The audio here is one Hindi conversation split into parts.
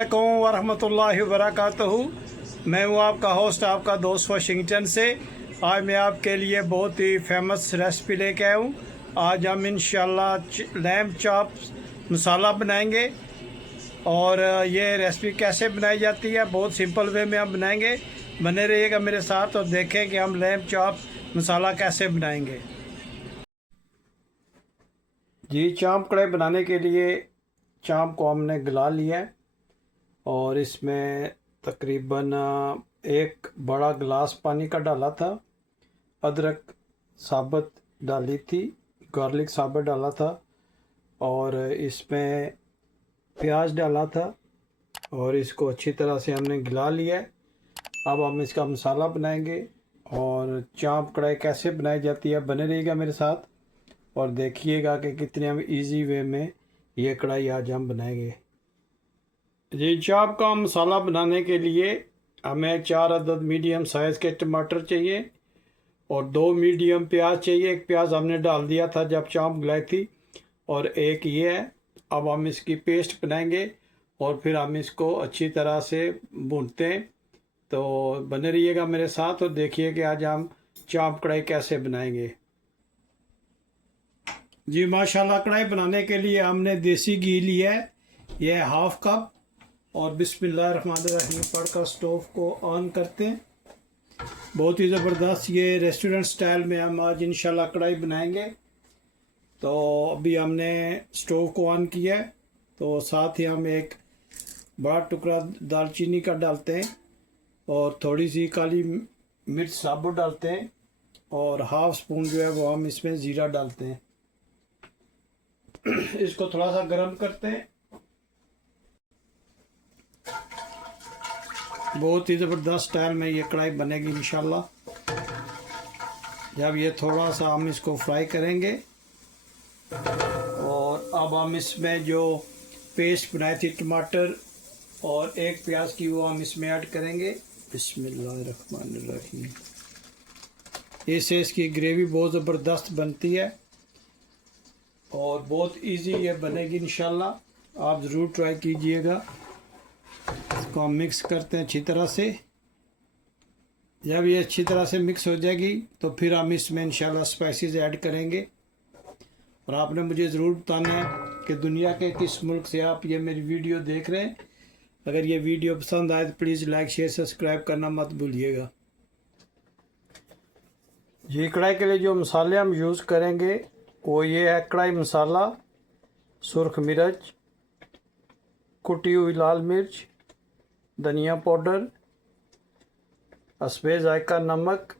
अस्सलामुअलैकुम वरहमतुल्लाहि वबरकातुहू। मैं हूँ आपका होस्ट, आपका दोस्त वाशिंगटन से। आज मैं आपके लिए बहुत ही फेमस रेसिपी लेके आया हूँ। आज हम इंशाल्लाह लैम्ब चॉप मसाला बनाएंगे। और ये रेसिपी कैसे बनाई जाती है, बहुत सिंपल वे में हम बनाएंगे। बने रहिएगा मेरे साथ और देखें कि हम लैम्ब चॉप मसाला कैसे बनाएंगे। जी, चाँप कढ़ाई बनाने के लिए चाँप को हमने गला लिया है और इसमें तकरीबन एक बड़ा गिलास पानी का डाला था। अदरक साबुत डाली थी, गार्लिक साबुत डाला था और इसमें प्याज डाला था और इसको अच्छी तरह से हमने गला लिया है। अब हम इसका मसाला बनाएंगे और चाँप कढ़ाई कैसे बनाई जाती है, बने रहिएगा मेरे साथ और देखिएगा कि कितने हम इजी वे में ये कढ़ाई आज हम बनाएंगे। जी, चाप का मसाला बनाने के लिए हमें 4 अदद मीडियम साइज़ के टमाटर चाहिए और 2 मीडियम प्याज चाहिए। एक प्याज हमने डाल दिया था जब चाप गलाई थी और एक ये है। अब हम इसकी पेस्ट बनाएंगे और फिर हम इसको अच्छी तरह से भूनते हैं। तो बने रहिएगा मेरे साथ और देखिए कि आज हम चाप कढ़ाई कैसे बनाएंगे। जी माशाल्लाह, कढ़ाई बनाने के लिए हमने देसी घी लिया है, यह हाफ कप। और बिस्मिल्लाहिर्रहमानिर्रहीम पढ़कर स्टोव को ऑन करते हैं। बहुत ही ज़बरदस्त ये रेस्टोरेंट स्टाइल में हम आज इंशाल्लाह कढ़ाई बनाएंगे। तो अभी हमने स्टोव को ऑन किया है, तो साथ ही हम एक बड़ा टुकड़ा दालचीनी का डालते हैं और थोड़ी सी काली मिर्च साबुत डालते हैं और हाफ स्पून जो है वो हम इसमें ज़ीरा डालते हैं। इसको थोड़ा सा गर्म करते हैं। बहुत ही ज़बरदस्त स्टाइल में ये कढ़ाई बनेगी इंशाल्लाह। जब ये थोड़ा सा हम इसको फ्राई करेंगे और अब हम इसमें जो पेस्ट बनाई थी टमाटर और एक प्याज की, वो हम इसमें ऐड करेंगे। बिस्मिल्लाहिर्रहमानिर्रहीम। इससे इसकी ग्रेवी बहुत ज़बरदस्त बनती है और बहुत इजी ये बनेगी इंशाल्लाह। आप ज़रूर ट्राई कीजिएगा। इसको हम मिक्स करते हैं अच्छी तरह से। जब ये अच्छी तरह से मिक्स हो जाएगी तो फिर हम इसमें इंशाल्लाह स्पाइसेस ऐड करेंगे। और आपने मुझे ज़रूर बताना है कि दुनिया के किस मुल्क से आप ये मेरी वीडियो देख रहे हैं। अगर ये वीडियो पसंद आए तो प्लीज़ लाइक शेयर सब्सक्राइब करना मत भूलिएगा। ये कढ़ाई के लिए जो मसाले हम यूज़ करेंगे वो ये है: कढ़ाई मसाला, सुर्ख मिर्च, कुटी हुई लाल मिर्च, धनिया पाउडर, हस्बे ज़ायका नमक,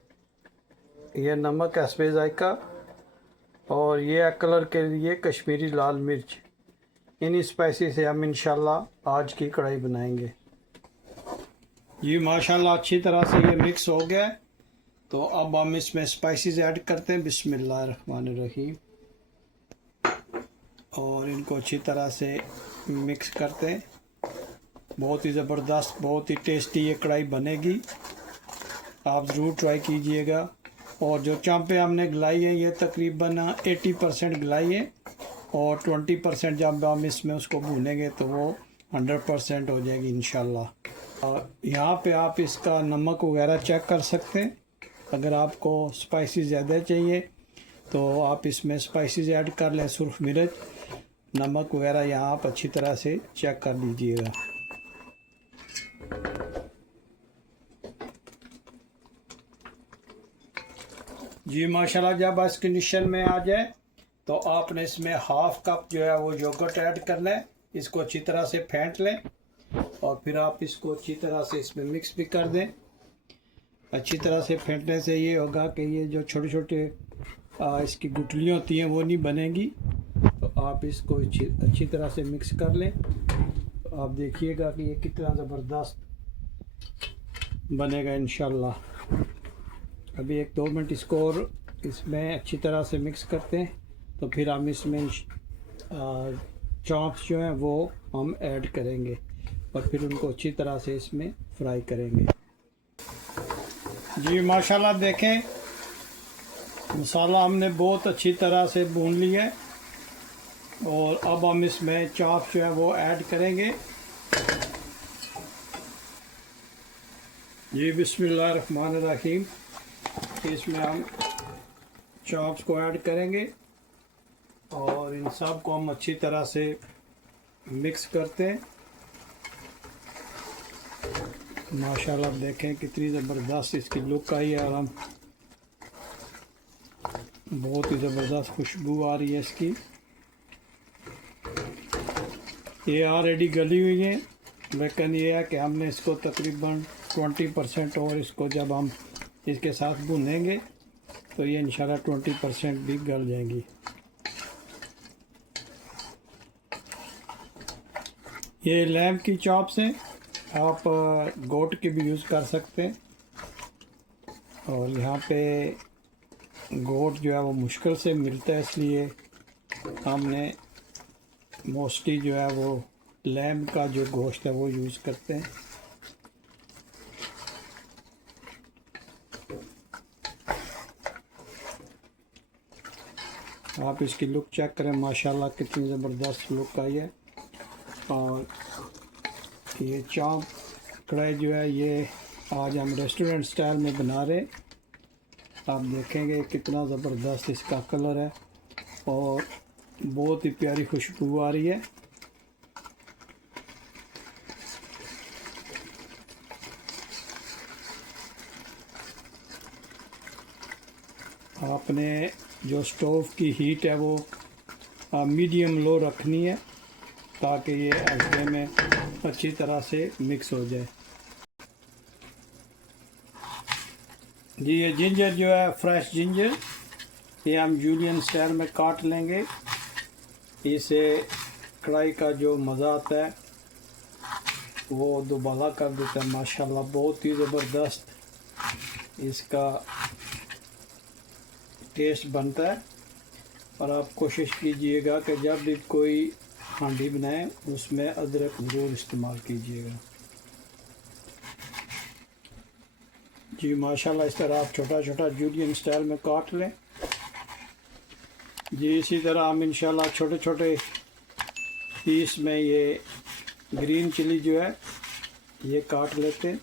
यह नमक हस्बे ज़ायका, और ये है कलर के लिए कश्मीरी लाल मिर्च। इन स्पाइसी से हम इंशाल्लाह आज की कढ़ाई बनाएंगे। ये माशाल्लाह अच्छी तरह से ये मिक्स हो गया है। तो अब हम इसमें स्पाइसेस ऐड करते हैं। बिस्मिल्लाहिर्रहमानिर्रहीम। और इनको अच्छी तरह से मिक्स करते हैं। बहुत ही ज़बरदस्त, बहुत ही टेस्टी ये कढ़ाई बनेगी। आप ज़रूर ट्राई कीजिएगा। और जो चाँपें हमने गलाई है ये तकरीबन 80% गलाई है और 20% जब हम इसमें उसको भूनेंगे तो वो 100% हो जाएगी इंशाल्लाह। और यहाँ पे आप इसका नमक वगैरह चेक कर सकते हैं। अगर आपको स्पाइसी ज़्यादा चाहिए तो आप इसमें स्पाइसेस ऐड कर लें। सुर्ख मिर्च, नमक वगैरह यहाँ आप अच्छी तरह से चेक कर लीजिएगा। जी माशाल्लाह, जब इस कंडीशन में आ जाए तो आपने इसमें हाफ कप जो है वो योगर्ट ऐड करना है। इसको अच्छी तरह से फेंट लें और फिर आप इसको अच्छी तरह से इसमें मिक्स भी कर दें। अच्छी तरह से फेंटने से ये होगा कि ये जो छोटे छोटे इसकी गुठलियाँ होती हैं वो नहीं बनेगी। तो आप इसको अच्छी तरह से मिक्स कर लें। तो आप देखिएगा कि ये कितना ज़बरदस्त बनेगा इंशाल्लाह। अभी 1-2 मिनट इसको और इसमें अच्छी तरह से मिक्स करते हैं। तो फिर हम इसमें चॉप्स जो हैं वो हम ऐड करेंगे और फिर उनको अच्छी तरह से इसमें फ्राई करेंगे। जी माशाल्लाह, देखें मसाला हमने बहुत अच्छी तरह से भून लिया है और अब हम इसमें चॉप जो है वो ऐड करेंगे। जी बिस्मिल्लाहिर्रहमानिर्रहीम। इसमें हम चॉप्स को ऐड करेंगे और इन सब को हम अच्छी तरह से मिक्स करते हैं। माशाल्लाह देखें कितनी ज़बरदस्त इसकी लुक आई है और हम बहुत ही ज़बरदस्त खुशबू आ रही है इसकी। ये ऑलरेडी गली हुई है, लेकिन ये है कि हमने इसको तकरीबन 20% और इसको जब हम इसके साथ भूनेंगे तो ये इंशाल्लाह 20% भी गल जाएंगी। ये लैम्ब की चॉप्स हैं, आप गोट की भी यूज़ कर सकते हैं। और यहाँ पे गोट जो है वो मुश्किल से मिलता है, इसलिए हमने मोस्टली जो है वो लैम्ब का जो गोश्त है वो यूज़ करते हैं। आप इसकी लुक चेक करें, माशाल्लाह कितनी ज़बरदस्त लुक आई है। और ये चाप कढ़ाई जो है ये आज हम रेस्टोरेंट स्टाइल में बना रहे। आप देखेंगे कितना ज़बरदस्त इसका कलर है और बहुत ही प्यारी खुशबू आ रही है। आपने जो स्टोव की हीट है वो मीडियम लो रखनी है ताकि ये हल्के में अच्छी तरह से मिक्स हो जाए। जी ये जिंजर जो है फ्रेश जिंजर, ये हम जूलियन स्टाइल में काट लेंगे। इसे कढ़ाई का जो मज़ा आता है वो दोबारा कर देता है। माशाल्लाह बहुत ही ज़बरदस्त इसका टेस्ट बनता है। और आप कोशिश कीजिएगा कि जब भी कोई हांडी बनाएं उसमें अदरक ज़रूर इस्तेमाल कीजिएगा। जी माशाल्लाह इस तरह आप छोटा छोटा जूलियन स्टाइल में काट लें। जी इसी तरह हम इंशाल्लाह छोटे छोटे पीस में ये ग्रीन चिली जो है ये काट लेते हैं।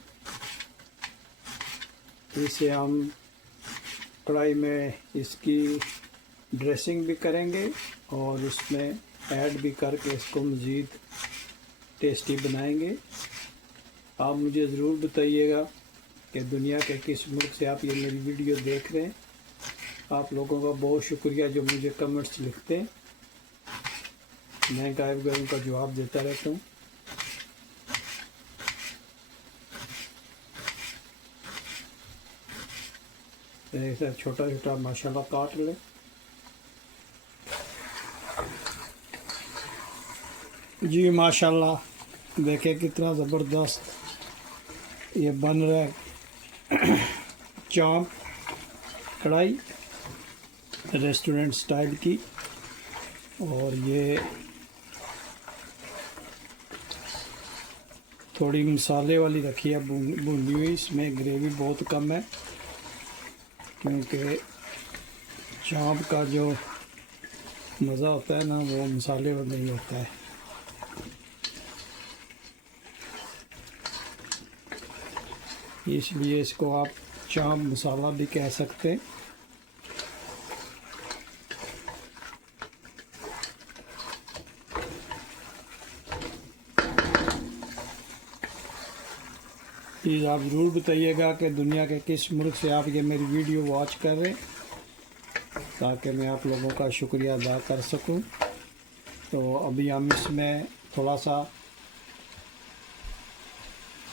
इसे हम कढ़ाई में इसकी ड्रेसिंग भी करेंगे और इसमें ऐड भी करके इसको मज़ीद टेस्टी बनाएंगे। आप मुझे ज़रूर बताइएगा कि दुनिया के किस मुल्क से आप ये मेरी वीडियो देख रहे हैं। आप लोगों का बहुत शुक्रिया जो मुझे कमेंट्स लिखते हैं, मैं गायब गए उनका जवाब देता रहता हूँ। ऐसा छोटा छोटा माशाल्लाह काट लें। जी माशाल्लाह देखें कितना ज़बरदस्त ये बन रहा है चाप कढ़ाई रेस्टोरेंट स्टाइल की। और ये थोड़ी मसाले वाली रखी है भुनी हुई, इसमें ग्रेवी बहुत कम है क्योंकि चाप का जो मज़ा होता है ना वो मसाले वाला नहीं होता है। इसलिए इसको आप चाप मसाला भी कह सकते हैं। प्लीज़ आप ज़रूर बताइएगा कि दुनिया के किस मुल्क से आप ये मेरी वीडियो वॉच कर रहे हैं ताकि मैं आप लोगों का शुक्रिया अदा कर सकूं। तो अभी हम इसमें थोड़ा सा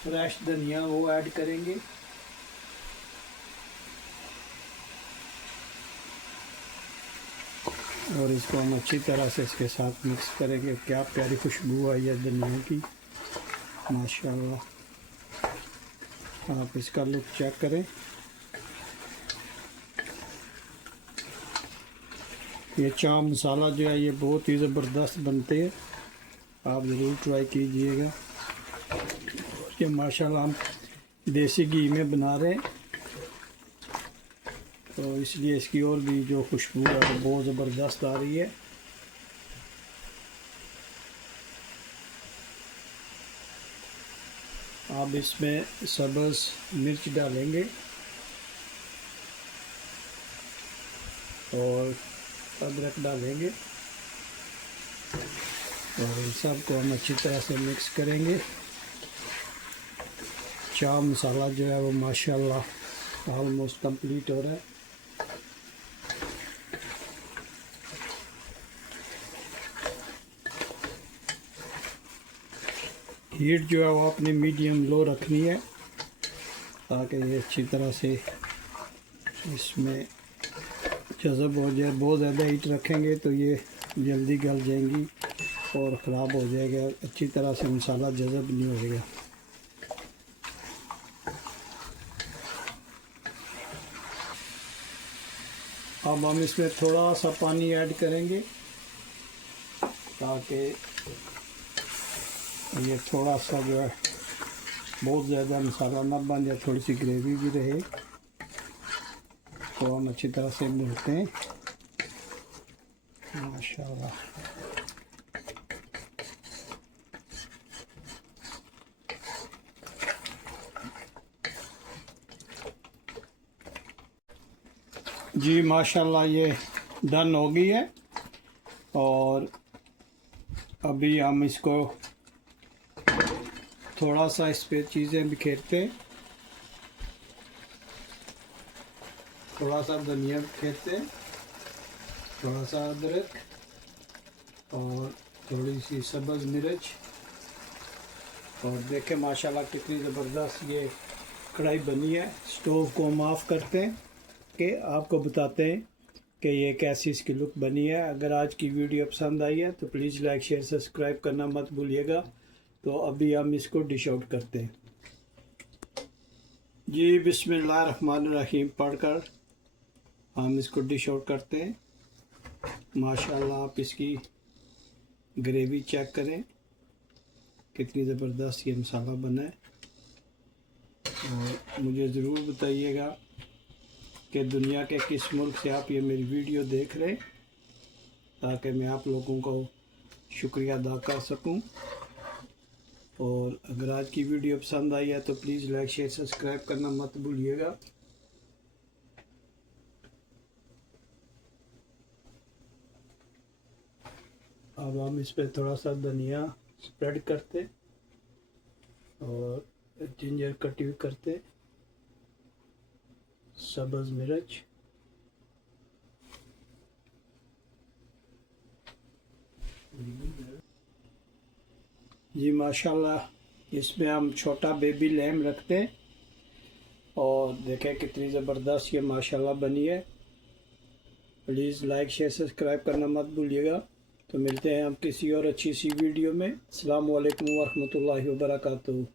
फ्रेश धनिया वो ऐड करेंगे। और इसको हम अच्छी तरह से इसके साथ मिक्स करेंगे। क्या प्यारी खुशबू आई है धनिया की, माशाल्लाह। आप इसका लुक चेक करें। ये चाप मसाला जो है ये बहुत ही ज़बरदस्त बनते हैं, आप ज़रूर ट्राई कीजिएगा। ये माशाल्लाह हम देसी घी में बना रहे हैं तो इसलिए इसकी और भी जो खुशबू है वो बहुत ज़बरदस्त आ रही है। अब इसमें सब्ज़ मिर्च डालेंगे और अदरक डालेंगे और इन सब को हम अच्छी तरह से मिक्स करेंगे। चाप मसाला जो है वो माशाल्लाह ऑलमोस्ट कंप्लीट हो रहा है। हीट जो है वो अपनी मीडियम लो रखनी है ताकि ये अच्छी तरह से इसमें जज़ब हो जाए। बहुत ज़्यादा हीट रखेंगे तो ये जल्दी गल जाएंगी और ख़राब हो जाएगा, अच्छी तरह से मसाला जज़ब नहीं होएगा। अब हम इसमें थोड़ा सा पानी ऐड करेंगे ताकि ये थोड़ा सा जो है बहुत ज़्यादा मसाला ना बन जाए, थोड़ी सी ग्रेवी भी रहे। तो हम अच्छी तरह से मिलते हैं माशाल्लाह। जी माशाल्लाह ये डन हो गई है और अभी हम इसको थोड़ा सा इस पर चीज़ें बिखेरते हैं, थोड़ा सा धनिया बिखेरते हैं, थोड़ा सा अदरक और थोड़ी सी सब्ज़ मिर्च। और देखें माशाल्लाह कितनी ज़बरदस्त ये कढ़ाई बनी है। स्टोव को हम ऑफ़ करते हैं कि आपको बताते हैं कि ये कैसी इसकी लुक बनी है। अगर आज की वीडियो पसंद आई है तो प्लीज़ लाइक शेयर सब्सक्राइब करना मत भूलिएगा। तो अभी हम इसको डिश आउट करते हैं। जी बिस्मिल्लाहिर्रहमानिर्रहीम पढ़कर हम इसको डिश आउट करते हैं। माशाल्लाह आप इसकी ग्रेवी चेक करें कितनी ज़बरदस्त ये मसाला बना है। और मुझे ज़रूर बताइएगा कि दुनिया के किस मुल्क से आप ये मेरी वीडियो देख रहे हैं ताकि मैं आप लोगों को शुक्रिया अदा कर सकूं। और अगर आज की वीडियो पसंद आई है तो प्लीज़ लाइक शेयर सब्सक्राइब करना मत भूलिएगा। अब हम इस पर थोड़ा सा धनिया स्प्रेड करते और जिंजर कटी हुई करते, सब्ज़ मिर्च, जी माशाल्लाह इसमें हम छोटा बेबी लैम रखते हैं। और देखें कितनी ज़बरदस्त ये माशाल्लाह बनी है। प्लीज़ लाइक शेयर सब्सक्राइब करना मत भूलिएगा। तो मिलते हैं हम किसी और अच्छी सी वीडियो में। अस्सलामु अलैकुम वरहमतुल्लाहि वबरकातुहू।